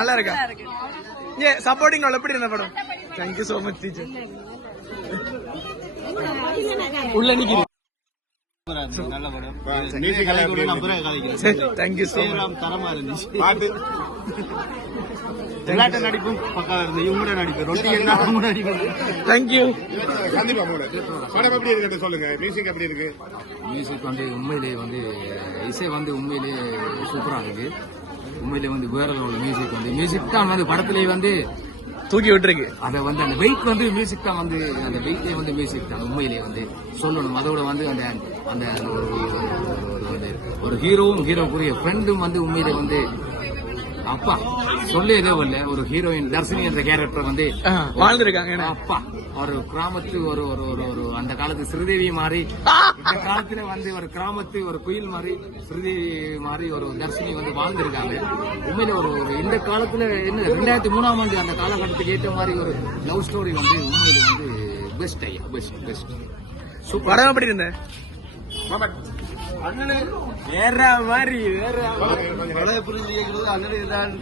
நல்லா இருக்கா? ஏ supporting role எப்படி இருந்த படம்? Thank you so much teacher. உள்ள நிக்கிறேன். நல்ல படம். Thank you so much. தரமா இருந்துச்சு. பாட்டு விளையாட்டு நடிப்பும் பக்கா இருந்து இவங்க நடிப்பு ரொட்டி என்ன நடிப்பு. தேங்க்யூ. கண்டிப்பா படம் எப்படி இருக்கு சொல்லுங்க. மியூசிக் எப்படி இருக்கு? மியூசிக் வந்து உண்மையிலேயே வந்து இசை வந்து உண்மையிலேயே சூப்பரா இருக்கு. உண்மையிலேயே வந்து வேற ஒரு மியூசிக் வந்து மியூசிக் தான் வந்து படத்திலேயே வந்து தூக்கி விட்டுருக்கு. அதை வந்து அந்த வெயிட் வந்து மியூசிக் தான் வந்து அந்த வெயிட்டே வந்து மியூசிக் தான் உண்மையிலேயே வந்து சொல்லணும். அதோட வந்து அந்த அந்த ஒரு ஹீரோவும் ஹீரோக்குரிய ஃப்ரெண்டும் வந்து உண்மையிலே வந்து அப்பா சொல்ல ஏதோ இல்ல. ஒரு ஹீரோயின் தர்ஷினி என்ற கேரக்டர் வந்து வாழ்ந்துருக்காங்க. அப்பா ஒரு கிராமத்து ஒரு ஒரு ஒரு அந்த காலத்து ஸ்ரீதேவி மாதிரி இந்த காலத்துல வந்து ஒரு கிராமத்து ஒரு குயில் மாதிரி ஸ்ரீதேவி மாதிரி ஒரு தர்ஷினி வந்து வாழ்ந்திருக்காங்க. உண்மையில ஒரு இந்த காலத்துல என்ன 2003ஆம் ஆண்டு அந்த காலகட்டத்துக்கு ஏற்ற மாதிரி ஒரு லவ் ஸ்டோரி வந்து உண்மையில வந்து பெஸ்ட் ஐயா பெஸ்ட் சூப்பர். படம் எப்படி இருந்த அண்ணனு வேற மாதிரி வேற புரிஞ்சு கேட்கறது அண்ணனுக்கு தான்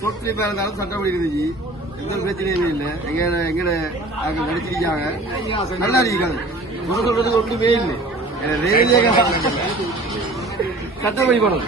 சொத்து இருந்தாலும் சட்டப்படி இருந்துச்சு. எந்த பிரச்சனையுமே இல்லை. எங்கட அங்க நடிச்சிருக்காங்க நல்லா இருக்காங்க. சொல்றதுக்கு ஒன்றுமே இல்லை. சட்டப்படி படம்